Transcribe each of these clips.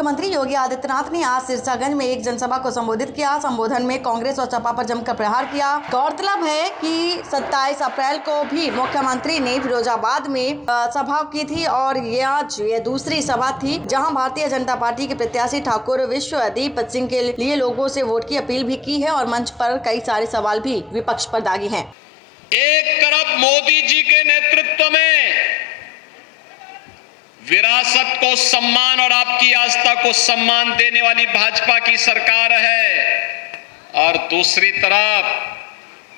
मुख्यमंत्री योगी आदित्यनाथ ने आज सिरसागंज में एक जनसभा को संबोधित किया। संबोधन में कांग्रेस और सपा पर जमकर प्रहार किया। गौरतलब है कि 27 अप्रैल को भी मुख्यमंत्री ने फिरोजाबाद में सभा की थी और ये दूसरी सभा थी जहां भारतीय जनता पार्टी के प्रत्याशी ठाकुर विश्वदीप सिंह के लिए लोगों से वोट की अपील भी की है और मंच पर कई सारे सवाल भी विपक्ष पर दागे हैं। एक तरफ मोदी जी के नेतृत्व में विरासत को सम्मान और आपकी आस्था को सम्मान देने वाली भाजपा की सरकार है और दूसरी तरफ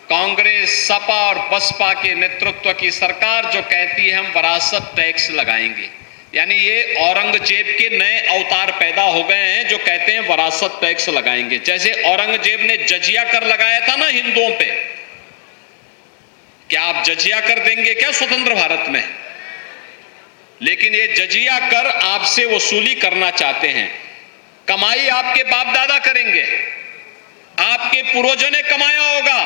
कांग्रेस, सपा और बसपा के नेतृत्व की सरकार जो कहती है हम विरासत टैक्स लगाएंगे। यानी ये औरंगजेब के नए अवतार पैदा हो गए हैं जो कहते हैं विरासत टैक्स लगाएंगे। जैसे औरंगजेब ने जजिया कर लगाया था ना हिंदुओं पे, क्या आप जजिया कर देंगे क्या स्वतंत्र भारत में? लेकिन ये जजिया कर आपसे वसूली करना चाहते हैं। कमाई आपके बाप दादा करेंगे, आपके पूर्वजों ने कमाया होगा।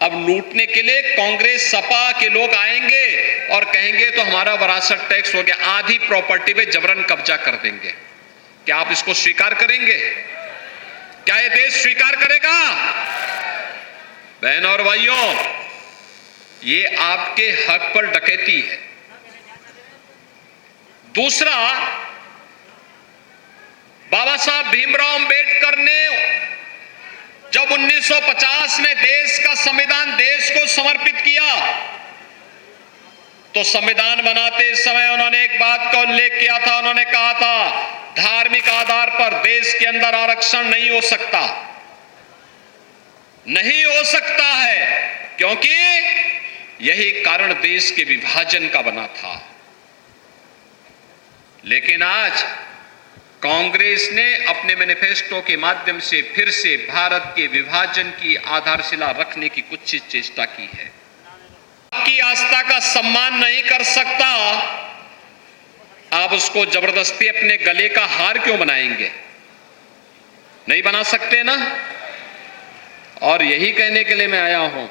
अब लूटने के लिए कांग्रेस, सपा के लोग आएंगे और कहेंगे तो हमारा विरासत टैक्स हो गया, आधी प्रॉपर्टी पे जबरन कब्जा कर देंगे। क्या आप इसको स्वीकार करेंगे? क्या ये देश स्वीकार करेगा? बहनों और भाइयों, ये आपके हक पर डकैती है। दूसरा, बाबा साहब भीमराव अंबेडकर ने जब 1950 में देश का संविधान देश को समर्पित किया तो संविधान बनाते समय उन्होंने एक बात का उल्लेख किया था। उन्होंने कहा था धार्मिक आधार पर देश के अंदर आरक्षण नहीं हो सकता, नहीं हो सकता है, क्योंकि यही कारण देश के विभाजन का बना था। लेकिन आज कांग्रेस ने अपने मैनिफेस्टो के माध्यम से फिर से भारत के विभाजन की आधारशिला रखने की कुछ चेष्टा की है। आपकी आस्था का सम्मान नहीं कर सकता, आप उसको जबरदस्ती अपने गले का हार क्यों बनाएंगे? नहीं बना सकते ना? और यही कहने के लिए मैं आया हूं।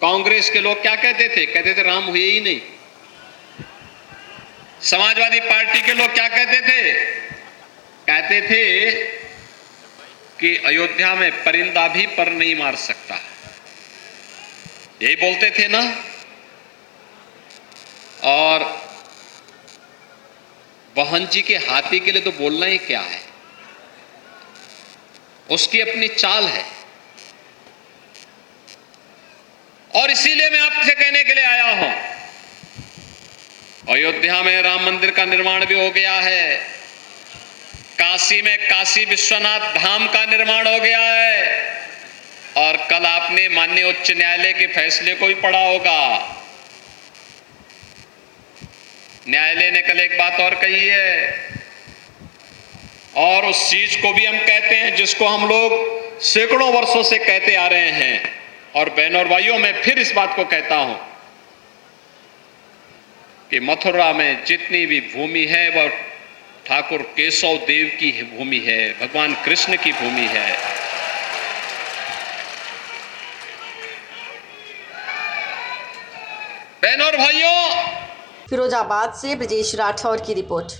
कांग्रेस के लोग क्या कहते थे? कहते थे राम हुए ही नहीं। समाजवादी पार्टी के लोग क्या कहते थे? कहते थे कि अयोध्या में परिंदा भी पर नहीं मार सकता। यही बोलते थे ना? और बहन जी के हाथी के लिए तो बोलना ही क्या है, उसकी अपनी चाल है। और इसीलिए मैं आपसे कहने के लिए आया हूं, अयोध्या में राम मंदिर का निर्माण भी हो गया है, काशी में काशी विश्वनाथ धाम का निर्माण हो गया है, और कल आपने माननीय उच्च न्यायालय के फैसले को भी पढ़ा होगा। न्यायालय ने कल एक बात और कही है, और उस चीज को भी हम कहते हैं जिसको हम लोग सैकड़ों वर्षों से कहते आ रहे हैं। और बहनों और भाइयों, मैं फिर इस बात को कहता हूं कि मथुरा में जितनी भी भूमि है वह ठाकुर केशव देव की भूमि है, भगवान कृष्ण की भूमि है। बहनों और भाइयों, फिरोजाबाद से ब्रजेश राठौर की रिपोर्ट।